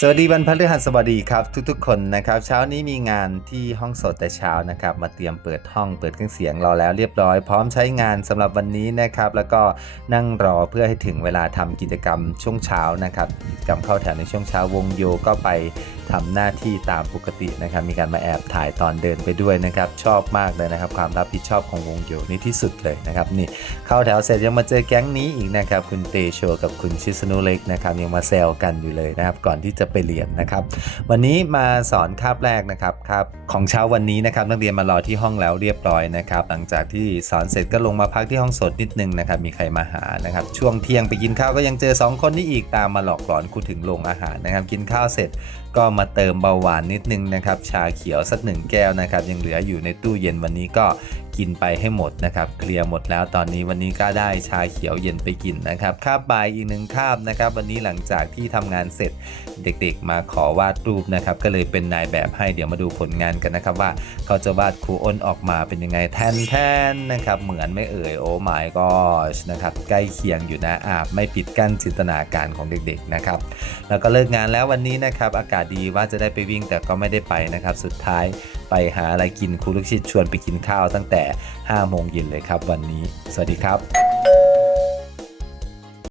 สวัสดีวันพฤหัสบดีครับทุกๆ คนนะครับ เช้านี้มีงานที่ห้องสดแต่เช้านะครับ มาเตรียมเปิดห้องเปิดเครื่องเสียงรอแล้วเรียบร้อย พร้อมใช้งานสำหรับวันนี้นะครับ แล้วก็นั่งรอเพื่อให้ถึงเวลาทำกิจกรรมช่วงเช้านะครับกิจกรรมเข้าแถวในช่วงเช้าวงโยก็ไป ทำหน้าที่ตามปกตินะครับ มีการมาแอบถ่ายตอนเดินไปด้วยนะครับ ชอบมากเลยนะครับ ความรับผิดชอบของวงโยนี่ที่สุดเลยนะครับ นี่เข้าแถวเสร็จยังมาเจอแก๊งนี้อีกนะครับ คุณเตโชกับคุณชิสนุเล็กนะครับ ยังมาแซวกันอยู่เลยนะครับ ก่อนที่จะไปเรียนนะครับ วันนี้มาสอนคาบแรกนะครับคาบของเช้าวันนี้นะครับ นักเรียนมารอที่ห้องแล้วเรียบร้อยนะครับ หลังจากที่สอนเสร็จก็ลงมาพักที่ห้องสดนิดนึงนะครับ มีใครมาหานะครับ ช่วงเที่ยงไปกินข้าวก็ยังเจอสองคนนี้อีกตามมาหลอกหลอนครูถึงโรงอาหารนะครับ กินข้าวเสร็จ ก็มาเติมเบาหวานนิดนึงนะครับ ชาเขียวสักหนึ่งแก้วนะครับ ยังเหลืออยู่ในตู้เย็นวันนี้ก็ กินไปให้หมดนะครับเคลียร์หมดแล้วตอนนี้วันนี้ก็ได้ชาเขียวเย็นไปกินนะครับคาบบ่ายอีกหนึ่งคาบนะครับ วันนี้หลังจากที่ทำงานเสร็จเด็กๆ มาขอวาดรูปนะครับก็เลยเป็นนายแบบให้เดี๋ยวมาดูผลงานกันนะครับว่าเขาจะวาดครูอ้นออกมาเป็นยังไงแทนแทนๆนะครับเหมือนไม่เอ่ยโอ้ my gosh นะครับใกล้เคียงอยู่นะอาบไม่ปิดกั้นจินตนาการของเด็กๆนะครับแล้วก็เลิกงานแล้ววันนี้นะครับอากาศดีว่าจะได้ไปวิ่งแต่ก็ไม่ได้ไปนะครับสุดท้าย ไปหาอะไรกินครูลูกชิดชวนไปกินข้าวตั้งแต่5โมงเย็นเลยครับ วันนี้ สวัสดีครับ